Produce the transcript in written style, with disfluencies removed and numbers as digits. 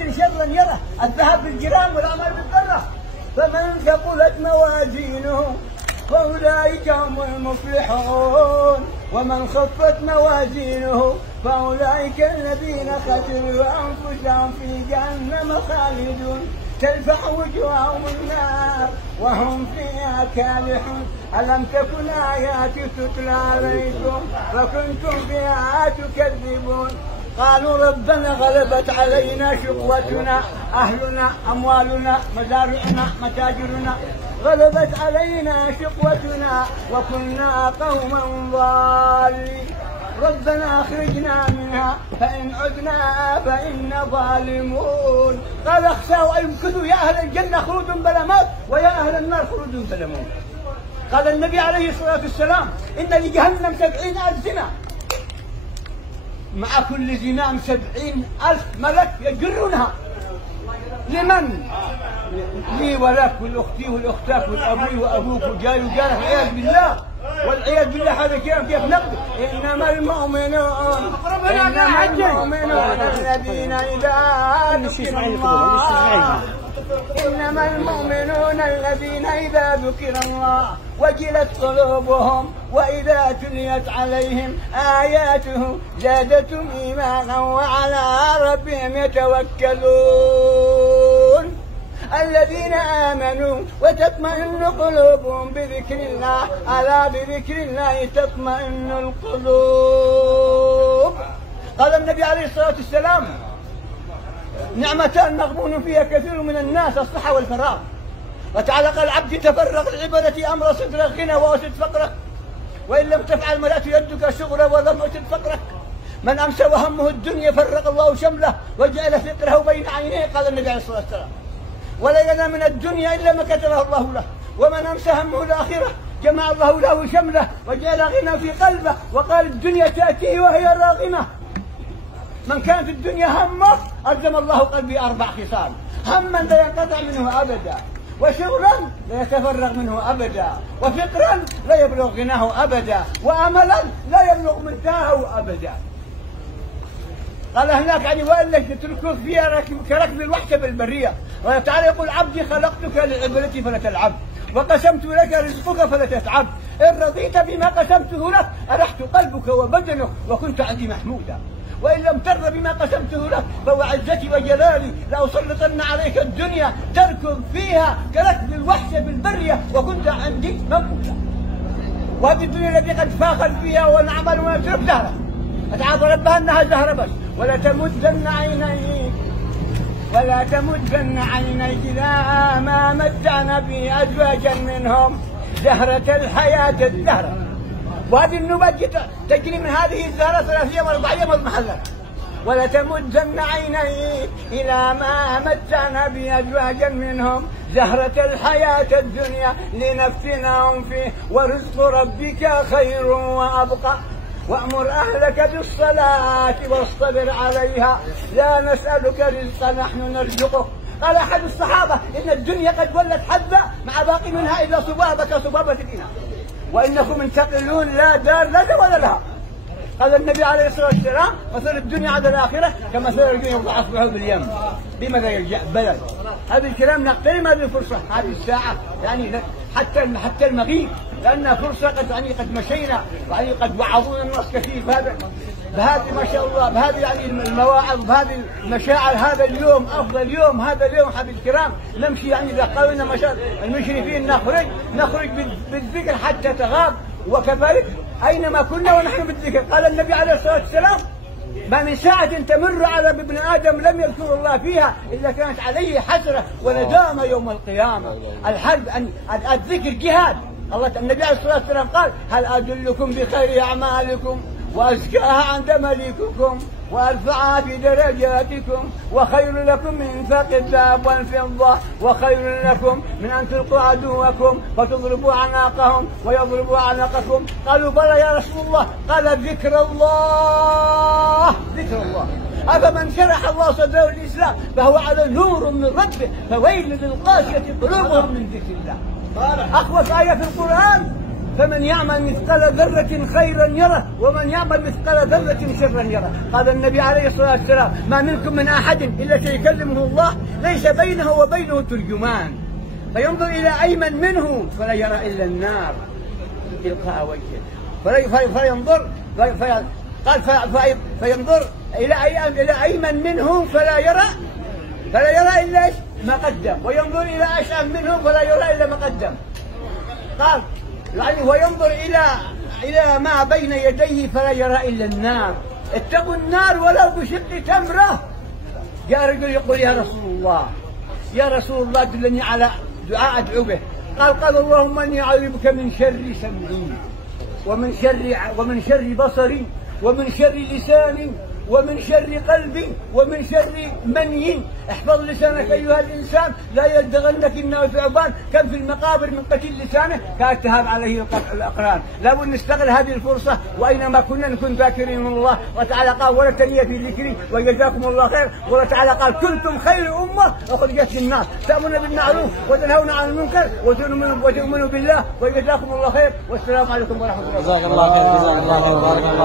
يسر شرا يره، الذهب بالجرام والعمل بالذره. فمن ثقلت موازينه فأولئك هم المفلحون، ومن خفت موازينه فأولئك الذين خسروا أنفسهم في جهنم خالدون، تلفح وجوههم النار وهم فيها كالحون. ألم تكن آياتي تتلى عليكم فكنتم بها تكذبون؟ قالوا ربنا غلبت علينا شقوتنا، أهلنا أموالنا مزارعنا متاجرنا، غلبت علينا شقوتنا وكنا قوما ضالين، ربنا أخرجنا منها فإن عدنا فإنا ظالمون. قال اخسأوا امكثوا يا أهل الجنة خلود بلا موت ويا أهل النار خلود بلا موت. قال النبي عليه الصلاة والسلام إن لجهنم 70,000 زنا، مع كل زنام 70,000 ملك يجرونها. لمن؟ لي ولك والأختي والأختك والأبوي وأبوك وجاري وجارك والعياذ بالله، والعياذ بالله. هذا كيف نقدر؟ إنما المؤمنون الذين إذا ذكر الله إنما المؤمنون الذين إذا ذكر الله وجلت قلوبهم وإذا تليت عليهم آياته زادتهم إيمانا وعلى ربهم يتوكلون. الذين آمنوا وتطمئن قلوبهم بذكر الله، ألا بذكر الله تطمئن القلوب. قال النبي عليه الصلاة والسلام نعمتان مغبون فيها كثير من الناس، الصحة والفراغ. وتعلق العبد تفرغ العبادة أمر صدرك غنى وأسد فقرك، وإن لم تفعل ملأت يدك شغلا ولم أسد فقرك. من أمسى وهمه الدنيا فرق الله شمله وجعل فقره بين عينيه، قال النبي عليه الصلاة والسلام ولا ينام من الدنيا إلا ما كتبه الله له. ومن أمسى همه الآخرة جمع الله له شمله وجعل غنى في قلبه، وقال الدنيا تأتيه وهي راغمة. من كانت الدنيا همه ألزم الله قلبي 4 خصال: هما لا ينقطع منه أبدا، وشغلا لا يتفرغ منه أبدا، وفقرا لا يبلغ غناه أبدا، وأملا لا يبلغ منتهاه أبدا. قال هناك يعني وإلا تتركوك فيها كركب الوحش بالبرية. وتعالى يقول عبدي خلقتك لعبادتي فلا تلعب، وقسمت لك رزقك فلا تتعب، إن رضيت بما قسمته لك أرحت قلبك وبدنك وكنت عندي محمودا، وإن لم ترضى بما قسمته لك فوعزتي وجلالي لأسلطن عليك الدنيا تركض فيها كركب الوحش بالبرية وكنت عندي موجودا. وهذه الدنيا التي قد فاخر فيها ونعمل ونترك زهرة، أتعاظ ربها أنها زهرة بس. ولا تمدن عينيك إلى ما متعنا به أزواجا منهم زهرة الحياة الدهرة. وهذه النبات تجري من هذه الزهرة 3 أيام 4 أيام محلة. ولا تمدن عينيك إلى ما متعنا به أزواجا منهم زهرة الحياة الدنيا لنفتنهم فيه ورزق ربك خير وأبقى. وأمر أهلك بالصلاة واصطبر عليها لا نسألك رزقا نحن نرزقك. قال أحد الصحابة إن الدنيا قد ولت حبة مع باقي منها إلا صبابة كصبابة الإناء، وإنكم منتقلون لا دار لها ولا لها. قال النبي عليه الصلاة والسلام مثل الدنيا على الآخرة كمثل الرجل يوضع أصبعه باليم بماذا يرجع بلد. هذا الكلام نقتنم هذه الفرصة، هذه الساعة يعني حتى المغيب، لأنها فرصة قد مشينا يعني قد وعظونا الناس كثير بهذه ما شاء الله بهذه يعني المواعظ بهذه المشاعر. هذا اليوم أفضل يوم، هذا اليوم حبيب الكرام نمشي يعني إذا قالوا لنا المشرفين نخرج بالذكر حتى تغاب، وكذلك أينما كنا ونحن بالذكر. قال النبي عليه الصلاة والسلام ما من ساعة تمر على ابن آدم لم يذكر الله فيها إلا كانت عليه حسرة وندامة يوم القيامة. الحرب الذكر جهاد. النبي عليه الصلاة والسلام قال هل أدلكم بخير أعمالكم وأزكاها عند مليككم وأرفعها في درجاتكم وخير لكم من انفاق الذهب والفضة وخير لكم من أن تلقوا عدوكم فتضربوا أعناقهم ويضربوا أعناقكم. قالوا بلى يا رسول الله. قال ذكر الله. أفمن شرح الله صدره الإسلام فهو على نور من ربه فويل للقاسية قلوبهم من ذكر الله. أخوف آية في القرآن فمن يعمل مثقال ذرة خيرا يره ومن يعمل مثقال ذرة شرا يره. قال النبي عليه الصلاة والسلام: ما منكم من أحد إلا سيكلمه الله ليس بينه وبينه ترجمان، فينظر إلى أيمن منه فلا يرى إلا النار تلقاء وجهه، فينظر إلى أيمن منه فلا يرى إلا ما قدم، وينظر إلى أشأم منه فلا يرى إلا ما قدم. قال يعني وينظر إلى ما بين يديه فلا يرى إلا النار. اتقوا النار ولو بشق تمرة. جاء رجل يقول: يا رسول الله دلني على دعاء أدعو به. قال: اللهم إني أعوذ بك من شر سمعي ومن شر بصري ومن شر لساني ومن شر قلبي ومن شر مني. احفظ لسانك أيها الإنسان لا يلدغنك إنه ثعبان. كم في المقابر من قتيل لسانه كالتهاب عليه الأقران. لابد نستغل هذه الفرصة، وأينما كنا نكون ذاكرين من الله وتعالى. قال: ولا تنية في ذكري وجزاكم الله خير. ولا تعالى قال: كنتم خير أمة أخرجت للناس تأمرون بالمعروف وتنهون عن المنكر وتؤمنون بالله وجزاكم الله خير. والسلام عليكم ورحمة الله. جزاك الله خير.